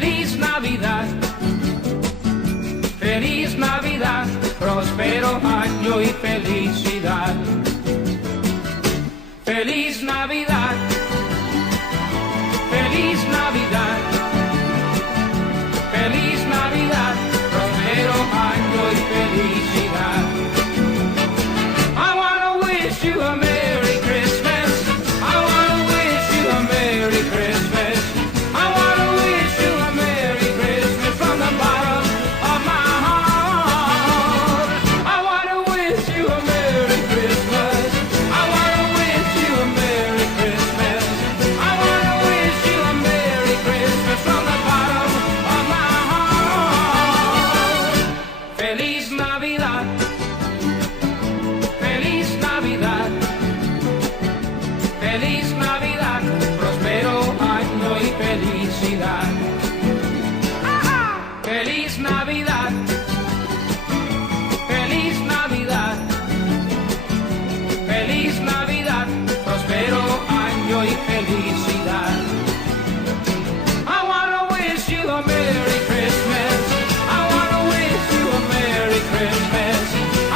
Feliz Navidad, feliz Navidad, próspero año y felicidad. Feliz Navidad, feliz Navidad, feliz Navidad, próspero año y felicidad. I wanna wish you a Merry Christmas. I wanna wish you a Merry Christmas. I wanna wish you a Merry Christmas from the bottom of my heart. I wanna wish you a Merry Christmas. I wanna wish you a Merry Christmas. I wanna wish you a Merry Christmas from the bottom of my heart. Feliz Navidad, feliz Navidad, feliz Navidad, próspero año y felicidad. Feliz Navidad, feliz Navidad, feliz Navidad, próspero año y felicidad. I wanna wish you a Merry Christmas. I wanna wish you a Merry Christmas.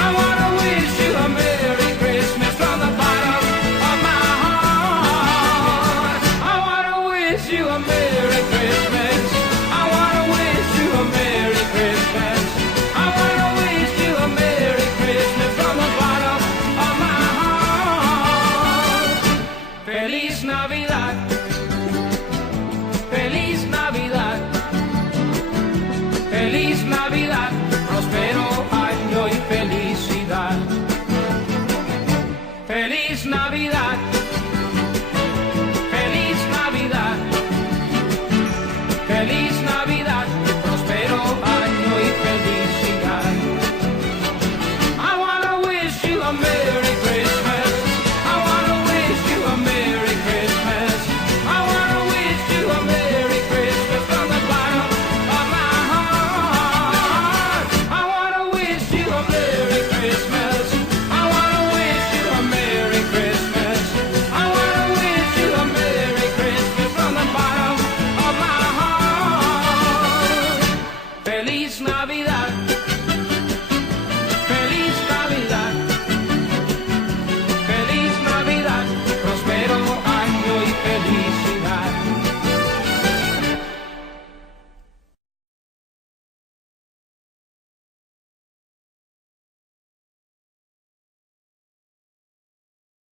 I wanna wish you a Merry Christmas from the bottom of my heart. I wanna wish you a Merry Christmas. I wanna wish you a Merry Christmas. I wanna wish you a Merry Christmas from the bottom of my heart. Feliz Navidad, feliz Navidad.